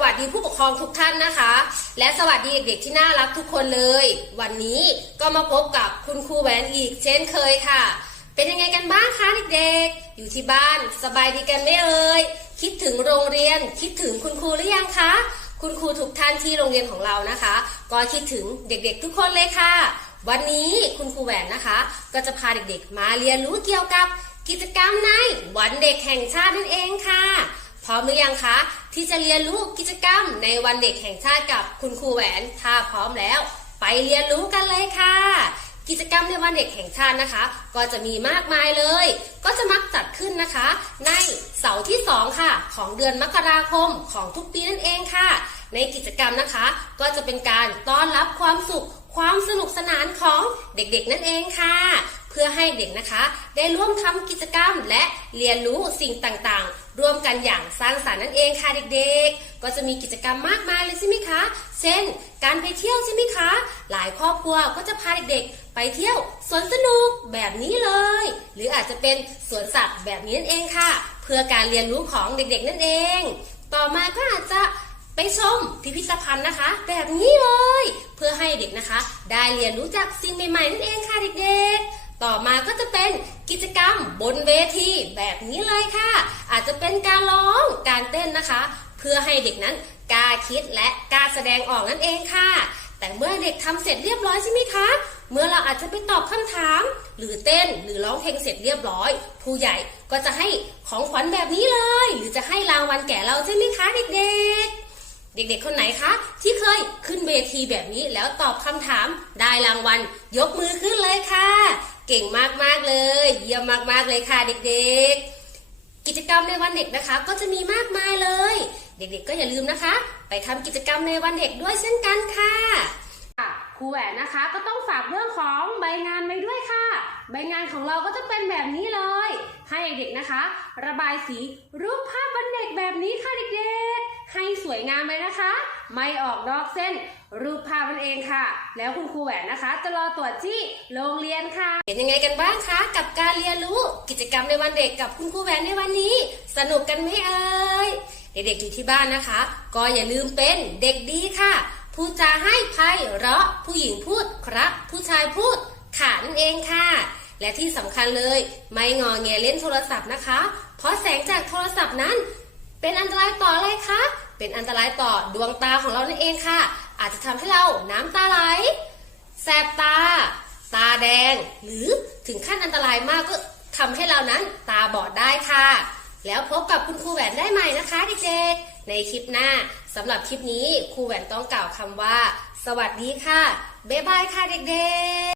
สวัสดีผู้ปกครองทุกท่านนะคะ และสวัสดีเด็กๆที่น่ารักทุกคนเลย วันนี้ก็มาพบกับคุณครูแหวนอีกเช่นเคยค่ะ เป็นยังไงกันบ้างคะเด็กๆ อยู่ที่บ้านสบายดีกันไหมเอ่ยคิดถึงโรงเรียนคิดถึงคุณครูหรือยังคะ คุณครูทุกท่านที่โรงเรียนของเรานะคะ ก็คิดถึงเด็กๆทุกคนเลยค่ะ วันนี้คุณครูแหวนนะคะ ก็จะพาเด็กๆ มาเรียนรู้เกี่ยวกับกิจกรรมในวันเด็กแห่งชาตินั่นเองค่ะ ร้อมหรือยังคะ ที่จะเรียนรู้กิจกรรมในวันเด็กแห่งชาติกับคุณครูแหวน ถ้าพร้อมแล้ว ไปเรียนรู้กันเลยค่ะ กิจกรรมในวันเด็กแห่งชาตินะคะ ก็จะมีมากมายเลย ก็จะมักจัดขึ้นนะคะ ในเสาร์ที่สองค่ะ ของเดือนมกราคมของทุกปีนั่นเองค่ะ ในกิจกรรมนะคะ ก็จะเป็นการต้อนรับความสุขความสนุกสนานของเด็กๆ นั่นเองค่ะ เพื่อให้เด็กนะคะได้ร่วมทำกิจกรรมและเรียนรู้สิ่งต่างๆ ร่วมกันอย่างสร้างสรรค์นั่นเองค่ะเด็กๆ ก็จะมีกิจกรรมมากมายเลยใช่ไหมคะ เช่น การไปเที่ยวใช่ไหมคะ หลายครอบครัวก็จะพาเด็กๆ ไปเที่ยวสวนสนุกแบบนี้เลย หรืออาจจะเป็นสวนสัตว์แบบนี้นั่นเองค่ะ เพื่อการเรียนรู้ของเด็กๆ นั่นเอง ต่อมาก็อาจจะไปชมพิพิธภัณฑ์นะคะ แบบนี้เลย เพื่อให้เด็กนะคะ ได้เรียนรู้จักสิ่งใหม่ๆนั่นเองค่ะเด็กๆ ต่อมาก็จะเป็นกิจกรรมบนเวทีแบบนี้เลยค่ะ อาจจะเป็นการร้องการเต้นนะคะ เพื่อให้เด็กนั้นกล้าคิดและกล้าแสดงออกนั่นเองค่ะ แต่เมื่อเด็กทำเสร็จเรียบร้อยใช่ไหมคะ เมื่อเราอาจจะไปตอบคำถาม หรือเต้นหรือร้องเพลงเสร็จเรียบร้อย ผู้ใหญ่ก็จะให้ของขวัญแบบนี้เลย หรือจะให้รางวัลแก่เราใช่ไหมคะเด็กๆเด็กๆ คนไหนคะที่เคยขึ้นเวทีแบบนี้แล้วตอบคำถามได้รางวัลยกมือขึ้นเลยค่ะ เก่งมากๆเลย เยี่ยมมากๆเลยค่ะเด็กๆ กิจกรรมในวันเด็กนะคะ ก็จะมีมากมายเลย เด็กๆ ก็อย่าลืมนะคะ ไปทำกิจกรรมในวันเด็กด้วยเช่นกันค่ะครูแหวนนะคะก็ต้องฝากเรื่องของใบงานไว้ด้วยค่ะ ใบงานของเราก็จะเป็นแบบนี้เลย ให้เด็กๆนะคะ ระบายสีรูปภาพวันเด็กแบบนี้ค่ะเด็กๆ ให้สวยงามเลยนะคะ ไม่ออกนอกเส้นรูปภาพมันเองค่ะ แล้วคุณครูแหวนนะคะ จะรอตรวจที่โรงเรียนค่ะ เป็นยังไงกันบ้างคะ กับการเรียนรู้กิจกรรมในวันเด็กกับคุณครูแหวนในวันนี้ สนุกกันไหมเอ่ยเด็กๆอยู่ที่บ้านนะคะ ก็อย่าลืมเป็นเด็กดีค่ะ พูดจาให้ไพเราะผู้หญิงพูดครับ ผู้ชายพูดขานั่นเองค่ะ และที่สำคัญเลย ไม่งอแงเล่นโทรศัพท์นะคะ เพราะแสงจากโทรศัพท์นั้น เป็นอันตรายต่ออะไรคะเป็นอันตรายต่อดวงตาของเรานั่นเองค่ะ อาจจะทำให้เราน้ำตาไหล แสบตา ตาแดง หรือถึงขั้นอันตรายมากก็ทำให้เรานั้นตาบอดได้ค่ะ แล้วพบกับคุณครูแหวนได้ใหม่นะคะเด็กๆในคลิปหน้าสำหรับคลิปนี้ครูแหวนต้องกล่าวคำว่า สวัสดีค่ะ บ๊ายบายค่ะเด็กๆ